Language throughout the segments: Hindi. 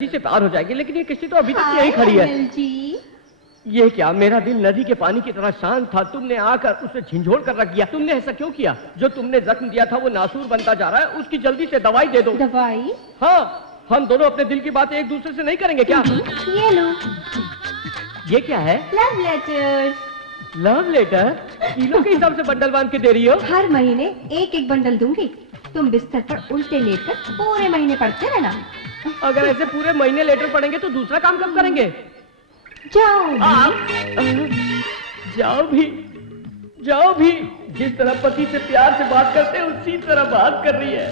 से पार हो जाएगी, लेकिन ये किश्ती तो अभी तक यही खड़ी है। जी। ये क्या, मेरा दिल नदी के पानी की तरह शांत था, तुमने आकर उसे झिंझोड़ कर रख दिया। तुमने ऐसा क्यों किया? जो तुमने जख्म दिया था वो नासूर बनता जा रहा है, उसकी जल्दी से दवाई दे दो। दवाई? हाँ, हम दोनों अपने दिल की बातें एक दूसरे से नहीं करेंगे क्या? ये लो। ये क्या है? Love letter. Love letter? Kilo के हिसाब से बंडल बांध के दे रही हो? हर महीने एक एक बंडल दूंगी, तुम बिस्तर पर उल्टे लेटकर पूरे महीने पढ़ते रहना। अगर ऐसे पूरे महीने लेटर पढ़ेंगे तो दूसरा काम कब करेंगे? जाओ जाओ भी, जाओ भी। जिस तरह पति से प्यार से बात करते हैं उसी तरह बात कर रही है।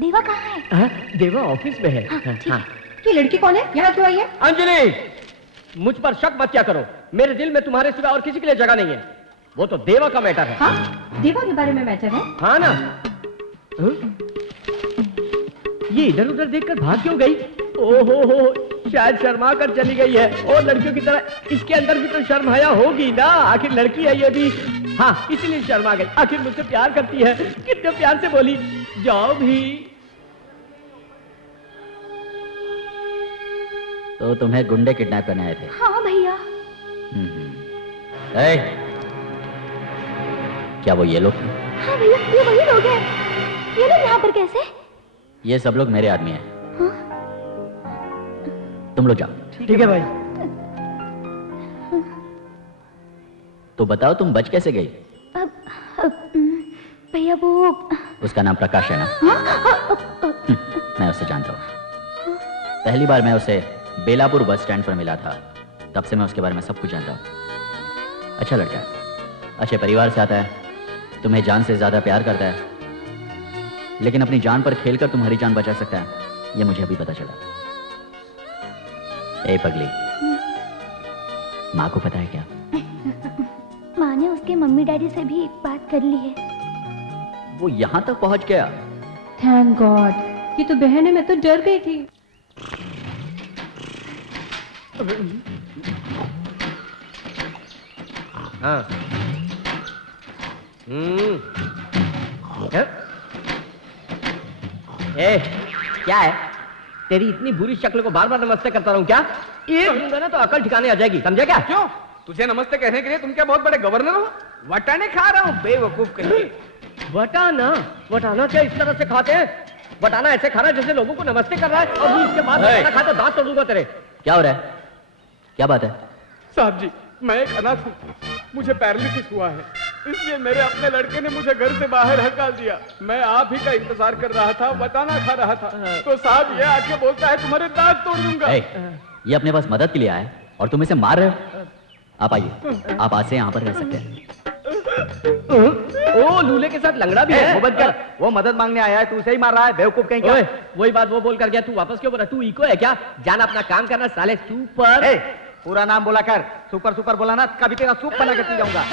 देवा कहाँ है? देवा ऑफिस में है। हाँ। ये लड़की कौन है? यहाँ क्यों आई है? अंजलि, मुझ पर शक मत क्या करो, मेरे दिल में तुम्हारे सिवा और किसी के लिए जगह नहीं है। वो तो देवा का मैटर है। हाँ? देवा के बारे में मैटर है? हाँ ना। ये इधर उधर देखकर भाग क्यों गई? ओहो हो, शायद शर्मा कर चली गई है। और लड़कियों की तरह इसके अंदर भी तो शर्म हया होगी ना, आखिर लड़की है ये भी। हाँ, इसीलिए शर्मा गई। आखिर मुझसे प्यार करती है, कितने प्यार से बोली जाओ भी। तो तुम्हें गुंडे किडनैप करने आए थे? हाँ भैया। क्या वो ये लोग थे? हाँ भैया, ये वही लोग हैं। ये लोग यहाँ पर कैसे? ये सब लोग मेरे आदमी हैं। हाँ? तुम लोग जाओ। ठीक है भाई। तो बताओ तुम बच कैसे गई? भैया वो उसका नाम प्रकाश है ना? मैं उसे जानता हूँ। पहली बार मैं उसे बेलापुर बस स्टैंड पर मिला था, तब से मैं उसके बारे में सब कुछ जानता हूँ। अच्छा लड़का है, अच्छे परिवार से आता है, तुम्हें जान से ज्यादा प्यार करता है, लेकिन अपनी जान पर खेलकर तुम्हारी जान बचा सकता है, ये मुझे अभी पता चला। ए पगली, माँ को पता है क्या? माँ ने उसके मम्मी डैडी से भी बात कर ली है। वो यहाँ तक पहुँच गया? थैंक गॉड, ये तो बहन है, मैं तो डर गई थी। हाँ। क्या है? तेरी इतनी बुरी शक्ल को बार बार नमस्ते करता रहूं क्या? एक दूंगा ना तो अकल ठिकाने आ जाएगी, समझा क्या? क्यों? तुझे नमस्ते कहने के लिए तुम क्या बहुत बड़े गवर्नर हो? वटाने खा रहा हूँ बेवकूफ कहीं। वटाना? वटाना क्या इस तरह से खाते हैं? वटाना ऐसे खा रहा है जैसे लोगों को नमस्ते कर रहा है, और भी इसके बाद वटाना खा तो दांत तोड़ दूंगा तेरे। क्या हो रहा है? क्या बात है? साहब जी, मैं एक अनाथ हूँ, मुझे पैरालिसिस हुआ है, इसलिए मेरे अपने लड़के ने मुझे घर से बाहर हकाल दिया। मैं आप ही का इंतजार कर रहा था, वटाना खा रहा था, तो साहब ये आके बोलता है तुम्हारे दांत तोड़ दूंगा। ये अपने पास मदद के लिए आया है और तुम इसे मार रहे हो? आप आइए, आप आज से यहाँ पर रह सकते हैं। ओ, लूले के साथ लंगड़ा भी है। वो मदद मांगने आया है, तू उसे ही मार रहा है बेवकूफ कहीं का। वही बात वो बोल कर गया, तू वापस क्यों बोला? तू इको है क्या? जाना अपना काम करना साले सुपर। पूरा नाम बोला कर, सुपर सुपर बोला ना कभी तेरा सूप बना के पी जाऊंगा।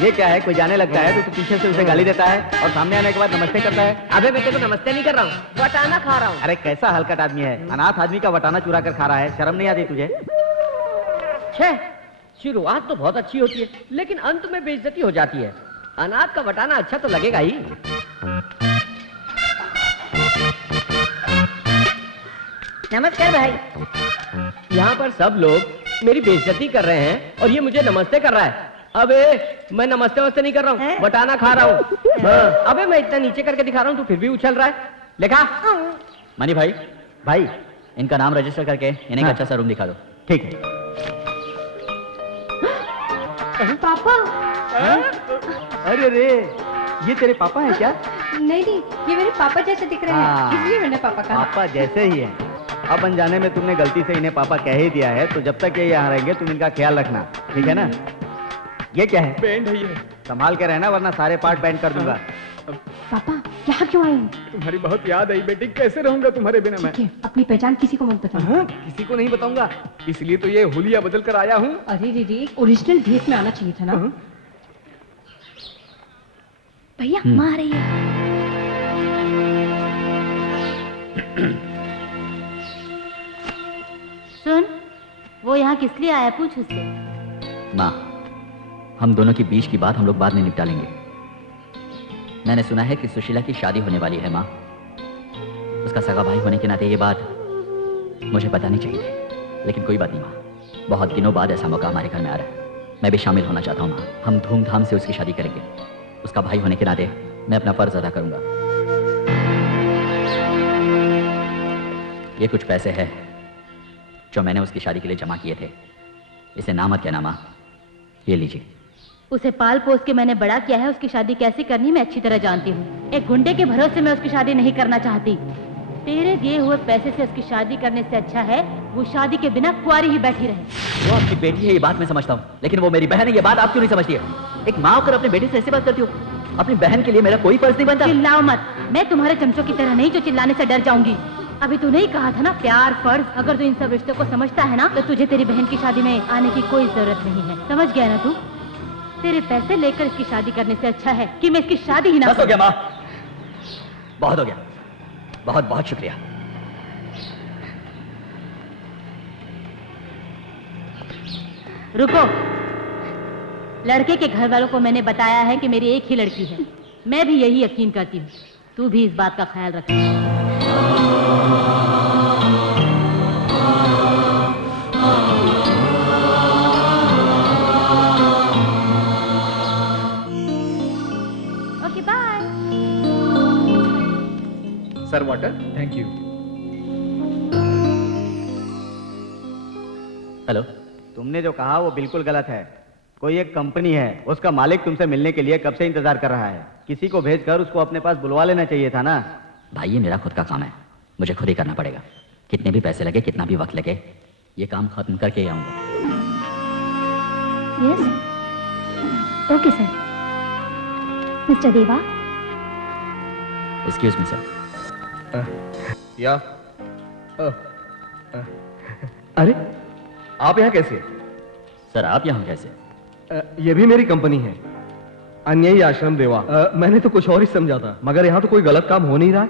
ये क्या है, कोई जाने लगता है तो तू पीछे से उसे गाली देता है और सामने आने के बाद नमस्ते करता है। अबे मैं तेरे को नमस्ते नहीं कर रहा हूँ, वटाना खा रहा हूँ। अरे कैसा हलकट आदमी है, अनाथ आदमी का वटाना चुरा कर खा रहा है, शर्म नहीं आती तुझे? छह, शुरुआत तो बहुत अच्छी होती है, लेकिन अंत में बेइज्जती हो जाती है। अनाथ का वटाना अच्छा तो लगेगा ही। नमस्कार भाई। यहाँ पर सब लोग मेरी बेइज्जती कर रहे हैं और ये मुझे नमस्ते कर रहा है। अबे मैं नमस्ते वमस्ते नहीं कर रहा हूँ, वटाना खा रहा हूँ। अबे मैं इतना नीचे करके दिखा रहा हूँ, तू फिर भी उछल रहा है। लिखा मनी भाई, इनका नाम रजिस्टर करके इन्हें एक अच्छा सा रूम दिखा दो। ठीक है। पापा। अरे रे, ये तेरे पापा हैं क्या? नहीं, ये मेरे पापा जैसे दिख रहे हैं, इसलिए मैंने पापा कहा। पापा जैसे ही हैं। अब अनजाने में तुमने गलती से इन्हें पापा कह ही दिया है, तो जब तक ये यहाँ रहेंगे तुम इनका ख्याल रखना, ठीक है ना? ये क्या है? बैंड है ये। संभाल के रहना वरना सारे पार्ट बैंड कर दूंगा। पापा यहाँ क्यों आए? तुम्हारी बहुत याद आई बेटी, कैसे रहूंगा तुम्हारे बिना मैं? ठीक है, अपनी पहचान किसी को मत बताना। किसी को नहीं बताऊंगा, इसलिए तो ये हुलिया बदल कर आया हूँ। अरे रे, ओरिजिनल भेस में आना चाहिए था ना। भैया माँ आ रही है। सुन, वो यहाँ किस लिए आया पूछ उससे। माँ, हम दोनों के बीच की बात हम लोग बाद में निपटा लेंगे। मैंने सुना है कि सुशीला की शादी होने वाली है माँ। उसका सगा भाई होने के नाते ये बात मुझे पता नहीं चाहिए थी, लेकिन कोई बात नहीं माँ, बहुत दिनों बाद ऐसा मौका हमारे घर में आ रहा है। मैं भी शामिल होना चाहता हूँ माँ। हम धूमधाम से उसकी शादी करेंगे। उसका भाई होने के नाते मैं अपना फर्ज अदा करूंगा। ये कुछ पैसे हैं जो मैंने उसकी शादी के लिए जमा किए थे। इसे ना मत कहना माँ, ये लीजिए। उसे पाल पोस के मैंने बड़ा किया है, उसकी शादी कैसे करनी मैं अच्छी तरह जानती हूँ। एक गुंडे के भरोसे मैं उसकी शादी नहीं करना चाहती। तेरे दिए हुए पैसे से उसकी शादी करने से अच्छा है वो शादी के बिना कुंवारी ही बैठी रहे। वो आपकी बेटी है ये बात मैं समझता हूँ, लेकिन वो मेरी बहन है ये बात आप क्यों नहीं समझती है? एक माँ होकर अपने बेटे से ऐसी बात करती हो? अपनी बहन के लिए मेरा कोई फर्ज नहीं बनता? चिल्लाओ मत, मैं तुम्हारे चमचों की तरह नहीं जो चिल्लाने से डर जाऊंगी। अभी तूने ही कहा था ना प्यार फर्ज, अगर तू इन सब रिश्तों को समझता है ना तो तुझे तेरी बहन की शादी में आने की कोई जरूरत नहीं है। समझ गया ना तू? तेरे पैसे लेकर इसकी शादी करने से अच्छा है कि मैं इसकी शादी ही ना। बस हो गया माँ, बहुत हो गया। बहुत बहुत शुक्रिया। रुको, लड़के के घर वालों को मैंने बताया है कि मेरी एक ही लड़की है। मैं भी यही यकीन करती हूँ, तू भी इस बात का ख्याल रख। Okay bye. Sir water. Thank you. Hello. तुमने जो कहा वो बिल्कुल गलत है। कोई एक कंपनी है, उसका मालिक तुमसे मिलने के लिए कब से इंतजार कर रहा है। किसी को भेजकर उसको अपने पास बुलवा लेना चाहिए था ना। भाई ये मेरा खुद का काम है, मुझे खुद ही करना पड़ेगा। कितने भी पैसे लगे, कितना भी वक्त लगे, ये काम खत्म करके ही आऊंगा। Yes, okay sir. मिस्टर देवा। Excuse me sir. या अरे आप यहाँ कैसे? सर आप यहाँ कैसे? ये भी मेरी कंपनी है, अन्यायी आश्रम देवा। मैंने तो कुछ और ही समझा था, मगर यहाँ तो कोई गलत काम हो नहीं रहा।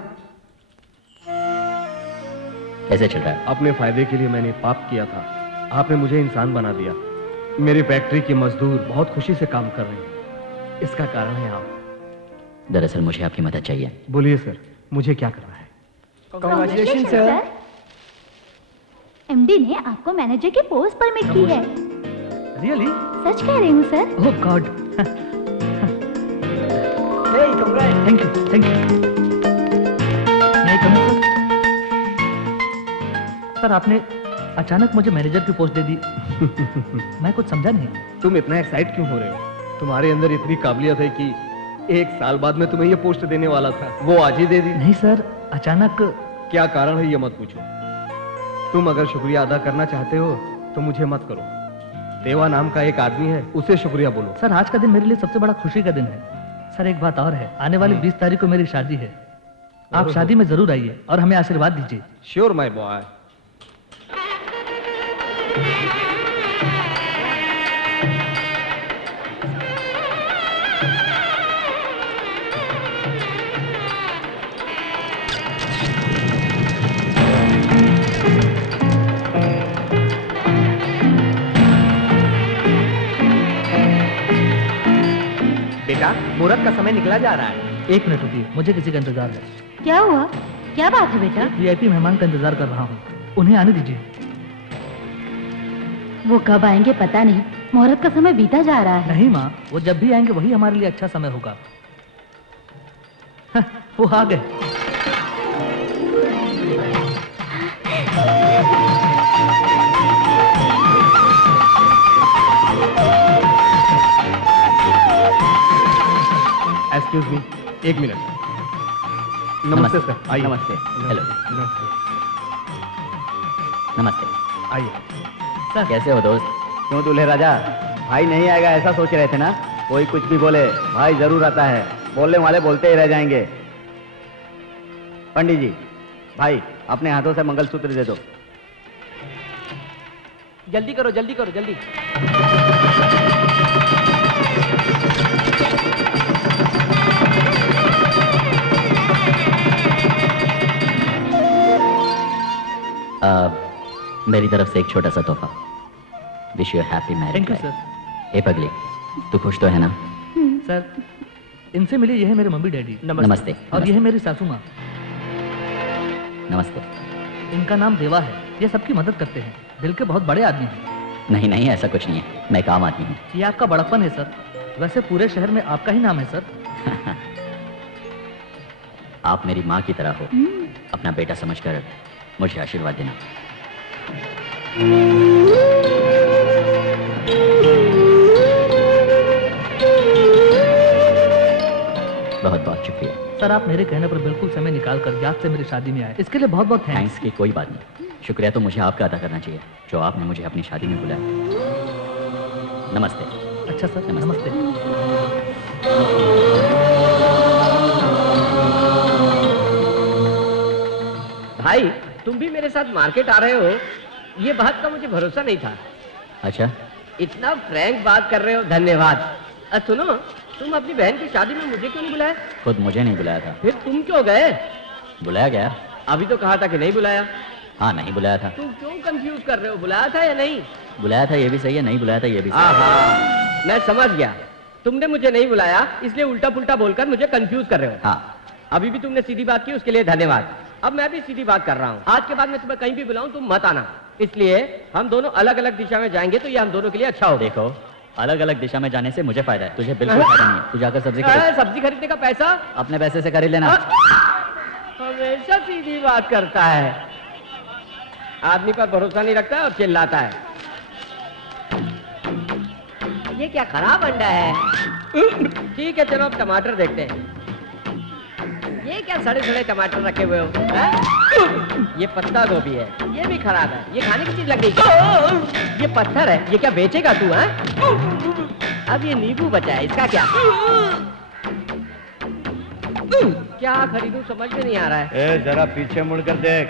कैसे चल रहा है? अपने फायदे के लिए मैंने पाप किया था, आपने मुझे इंसान बना दिया। मेरी फैक्ट्री के मजदूर बहुत खुशी से काम कर रहे हैं, इसका कारण है आप। दरअसल मुझे आपकी मदद चाहिए। बोलिए सर, मुझे क्या करना है? Congratulation sir. एमडी ने आपको मैनेजर की पोस्ट परमिट की है। रियली? सच कह रही हूँ sir. Oh God. Thank you, thank you. मैं करूँ सर? सर आपने अचानक मुझे मैनेजर की पोस्ट दे दी। मैं कुछ समझा नहीं। तुम इतना एक्साइट क्यों हो रहे हो? तुम्हारे अंदर इतनी काबिलियत है कि 1 साल बाद में तुम्हें ये पोस्ट देने वाला था, वो आज ही दे दी। नहीं सर, अचानक। क्या कारण है ये मत पूछो। तुम अगर शुक्रिया अदा करना चाहते हो तो मुझे मत करो। देवा नाम का एक आदमी है, उसे शुक्रिया बोलो। सर आज का दिन मेरे लिए सबसे बड़ा खुशी का दिन है। सर एक बात और है, आने वाली 20 तारीख को मेरी शादी है। आप शादी में जरूर आइए और हमें आशीर्वाद दीजिए। Sure my boy. बेटा, मुहूर्त का समय निकला जा रहा है। 1 मिनट रुकिए, मुझे किसी का इंतजार है। क्या हुआ? क्या बात है बेटा? वीआईपी मेहमान का इंतजार कर रहा हूँ, उन्हें आने दीजिए। वो कब आएंगे पता नहीं, मुहूर्त का समय बीता जा रहा है। नहीं माँ, वो जब भी आएंगे वही हमारे लिए अच्छा समय होगा। वो आ गए। Excuse me, 1 minute. नमस्ते सर, आइए। नमस्ते। हेलो। नमस्ते, नमस्ते। आइए। सर कैसे हो दोस्त? क्यों दूल्हे राजा, भाई नहीं आएगा ऐसा सोच रहे थे ना? कोई कुछ भी बोले, भाई जरूर आता है। बोलने वाले बोलते ही रह जाएंगे। पंडित जी, भाई अपने हाथों से मंगलसूत्र दे दो। जल्दी करो, जल्दी करो, जल्दी। मेरी तरफ से एक छोटा सा तोहफा। Wish you happy marriage. Thank you sir. ए पगली, तू खुश तो है ना? सर इनसे मिलिए, यह है मेरे मम्मी डैडी। नमस्ते। और यह है मेरी सासू माँ। नमस्ते। इनका नाम देवा है, ये सबकी मदद करते हैं, दिल के बहुत बड़े आदमी हैं। नहीं नहीं, ऐसा कुछ नहीं है, मैं एक आम आदमी हूँ। ये आपका बड़प्पन है सर। वैसे पूरे शहर में आपका ही नाम है सर। आप मेरी माँ की तरह हो, अपना बेटा समझकर मुझे आशीर्वाद देना। बहुत बहुत शुक्रिया। सर आप मेरे कहने पर बिल्कुल समय निकाल कर याद से मेरी शादी में आए, इसके लिए बहुत बहुत थैंक्स। थैंक्स की कोई बात नहीं, शुक्रिया तो मुझे आपका अदा करना चाहिए जो आपने मुझे अपनी शादी में बुलाया। नमस्ते। अच्छा सर, नमस्ते। भाई तुम भी मेरे साथ मार्केट आ रहे हो, ये बात का मुझे भरोसा नहीं था। अच्छा, इतना फ्रैंक बात कर रहे हो, धन्यवाद। सुनो, तुम अपनी बहन की शादी में मुझे क्यों नहीं बुलाया? खुद मुझे नहीं बुलाया था। फिर तुम क्यों गए? बुलाया गया। अभी तो कहा था कि नहीं बुलाया। हाँ, नहीं बुलाया था। तुम क्यों कंफ्यूज कर रहे हो, बुलाया था या नहीं? बुलाया था ये भी सही है, नहीं बुलाया था ये भी सही है। आहा, मैं समझ गया। तुमने मुझे नहीं बुलाया इसलिए उल्टा पुल्टा बोलकर मुझे कंफ्यूज कर रहे हो। हाँ, अभी भी तुमने सीधी बात की, उसके लिए धन्यवाद। अब मैं भी सीधी बात कर रहा हूँ। आज के बाद मैं तुम्हें कहीं भी बुलाऊं तुम मत आना, इसलिए हम दोनों अलग अलग दिशा में जाएंगे तो ये हम दोनों के लिए अच्छा हो। देखो, अलग अलग दिशा में जाने से मुझे फायदा है, तुझे बिल्कुल फायदा नहीं है। तू जाकर सब्जी खरीद, सब्जी खरीदने का पैसा अपने पैसे से खरीद लेना। हमेशा सीधी बात करता है, आदमी पर भरोसा नहीं रखता है और चिल्लाता है। ये क्या खराब अंडा है? ठीक है चलो अब टमाटर देखते हैं। ये क्या सड़े सड़े टमाटर रखे हुए हो? ये पत्ता गोभी है, ये भी खराब है। ये खाने की चीज लग गई। ये पत्थर है, ये क्या बेचेगा तू? है अब ये नींबू बचा है, इसका क्या? क्या खरीदूं समझ में नहीं आ रहा है। जरा पीछे मुड़कर देख।